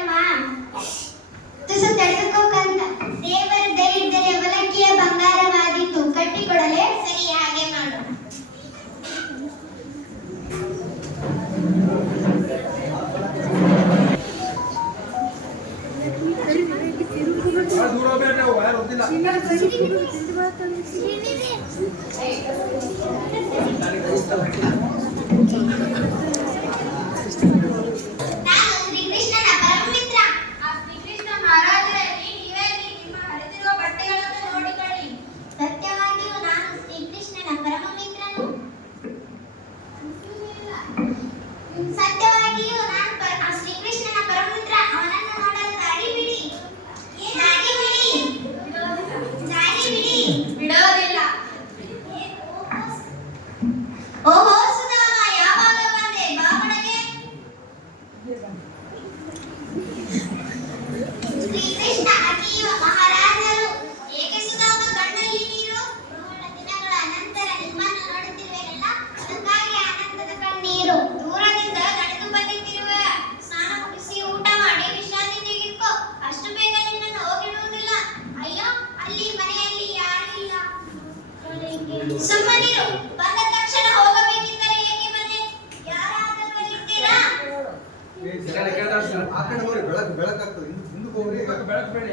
ಧರ್ಮ ತುಸು ತಡೆದುಕೋಕಂತ ದೇವರ ದಯವಿದ್ದರೆ ಅವಲಕ್ಕಿಯ ಬಂಗಾರವಾದೀತು ಕಟ್ಟಿಕೊಡಲೆ ಸರಿ ಹಾಗೆ ಮಾಡು ಆ ಕಡೆ ಹೋಗ್ರಿ ಬೆಳಕು ಬೆಳಕಾಗ್ತದೆ. ಹಿಂದಕ್ಕೆ ಹೋಗ್ರಿ. ಬೆಳಕು ಬೆಳಿ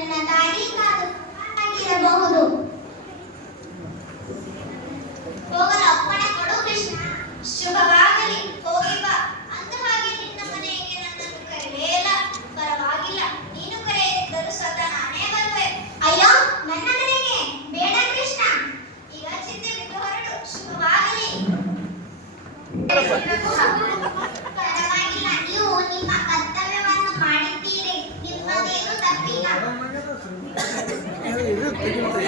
ನನ್ನ ದಾರಿ ಕಾದು ಆಗಿರಬಹುದು できませ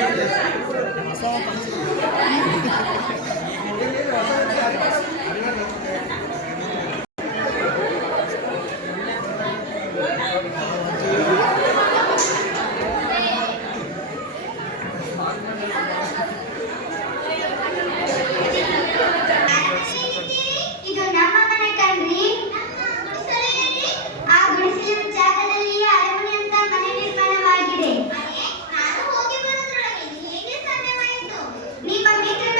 ん。பண்ணிட்டு